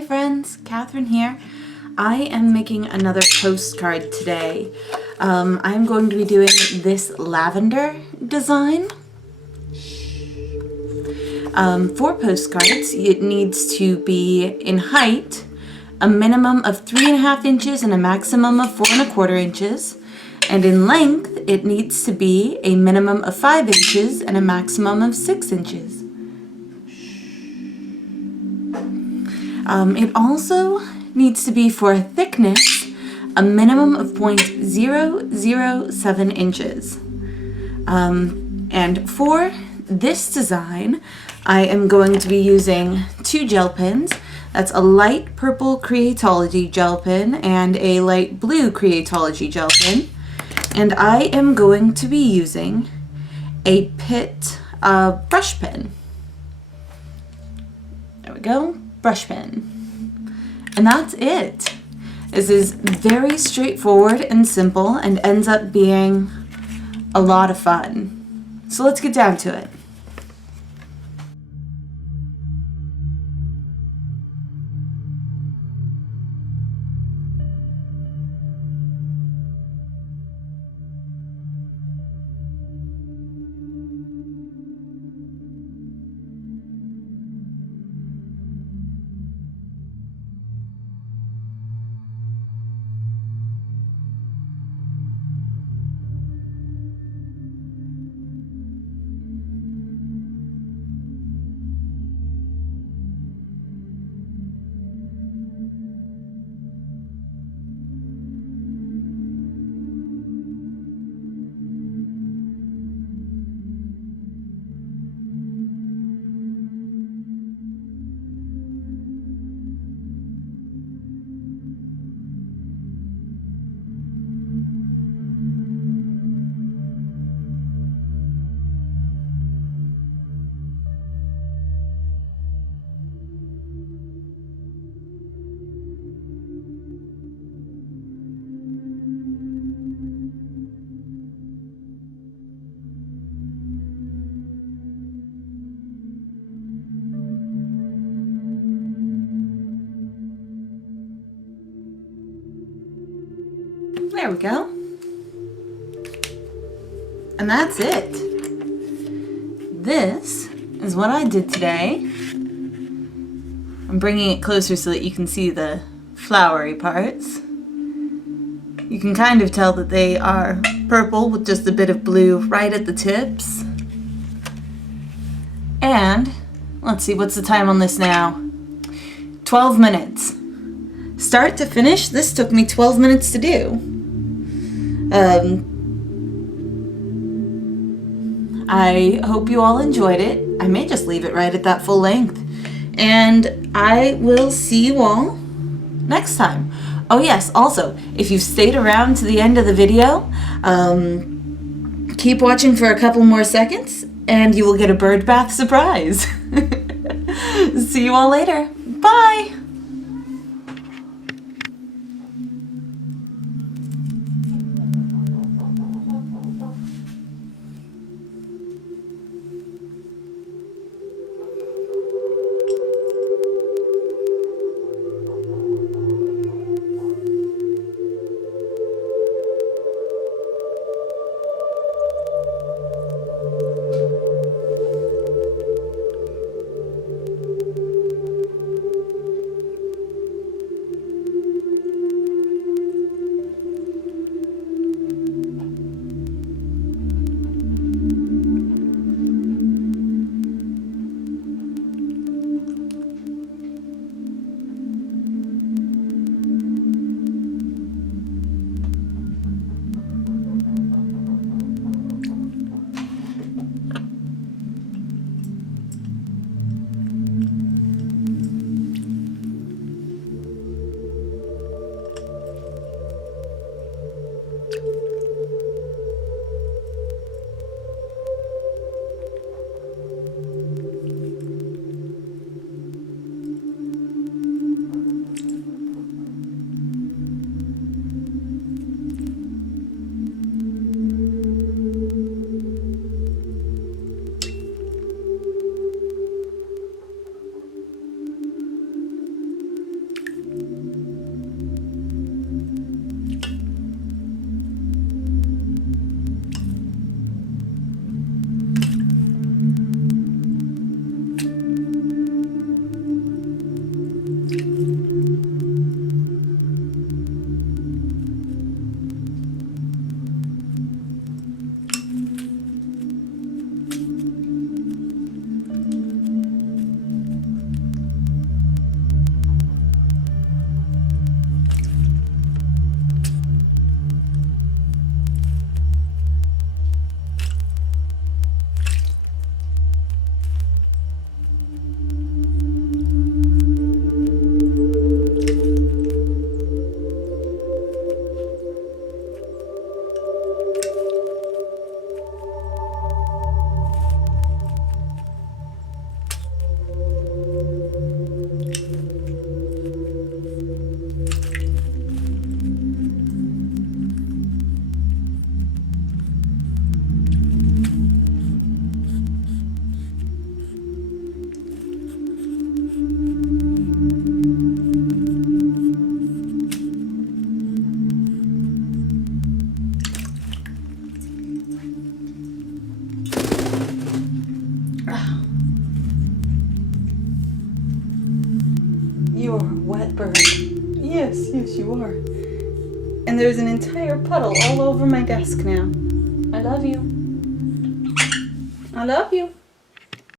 Hey friends, Catherine here. I am making another postcard today. I'm going to be doing this lavender design. For postcards, it needs to be in height, a minimum of 3.5 inches and a maximum of 4.25 inches. And in length, it needs to be a minimum of 5 inches and a maximum of 6 inches. It also needs to be for a thickness, a minimum of 0.007 inches. And for this design, I am going to be using 2 gel pens. That's a light purple Creatology gel pen and a light blue Creatology gel pen. And I am going to be using a Pitt brush pen. There we go. Brush pen. And that's it. This is very straightforward and simple and ends up being a lot of fun. So let's get down to it. There we go. And that's it. This is what I did today. I'm bringing it closer so that you can see the flowery parts. You can kind of tell that they are purple with just a bit of blue right at the tips. And let's see, what's the time on this now? 12 minutes. Start to finish, this took me 12 minutes to do. I hope you all enjoyed it. I may just leave it right at that full length. And I will see you all next time. Oh yes, also, if you've stayed around to the end of the video, keep watching for a couple more seconds and you will get a bird bath surprise. See you all later. Bye! a wet bird. Yes, yes you are. And there's an entire puddle all over my desk now. I love you. I love you.